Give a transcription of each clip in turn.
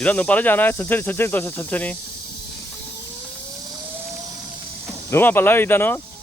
이단 너무 빠르지 않아요? 천천히 천천히 또 천천히 너무 안 빨라요 이단은?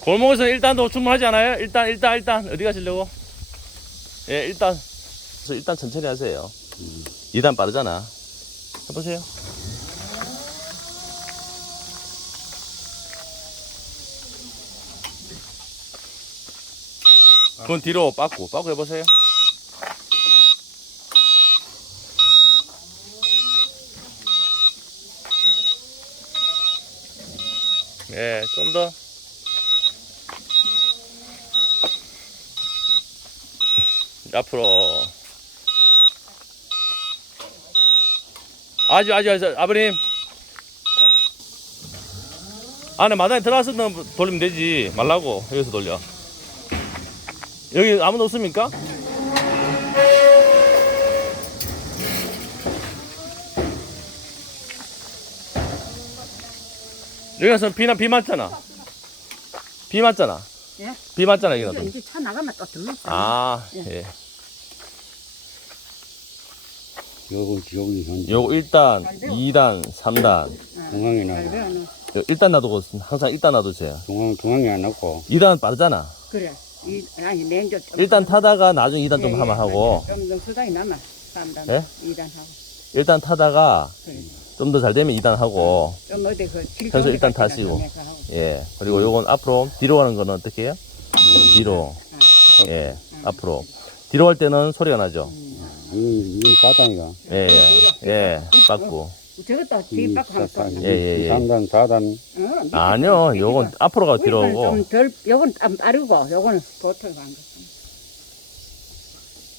골목에서 일단도 충분하지 않아요? 일단 일단 일단. 어디 가시려고? 예 일단. 그래서 일단 천천히 하세요. 2단 빠르잖아. 해보세요. 그건 뒤로 빠꾸 빠꾸 해보세요. 예, 좀 더. 앞으로. 아주, 아주, 아주, 아버님. 안에 마당에 들어가서 돌리면 되지. 말라고. 여기서 돌려. 여기 아무도 없습니까? 여기 가서 비, 나, 비 맞잖아. 비 맞잖아. 예? 비 맞잖아, 여기 이제, 가서. 이제 차 나가면 또 들렀어. 아, 예. 예. 요거 여기 현재 요거 1단, 2단, 3단. 중앙에 잘 나고 배워놓. 1단 놔두고 항상 1단 놔두세요. 중앙 중앙에 안 넣고 2단 빠르잖아. 그래. 이, 아니, 냉조 좀. 1단 타다가 나중에 2단 예, 좀 예, 하면 하고. 좀, 좀 수당이 남아. 3단, 예? 2단 하고. 1단 타다가 그래. 좀 더 잘 되면 2단 하고. 좀 어디 그 칠. 현수 일단 타시고. 예. 그리고 요건 앞으로, 뒤로 가는 거는 어떻게 해요? 뒤로. 예. 앞으로. 뒤로 갈 때는 소리가 나죠? 이 이건 사단이가 예, 예. 예. 빠꾸. 저것도 뒤바꿔 하면 또. 예, 예, 예. 3단 4단 어, 밑에 아니요. 요건 앞으로 가고 뒤로 오고. 좀 덜, 요건 좀 빠르고, 요거는 보통 간 거.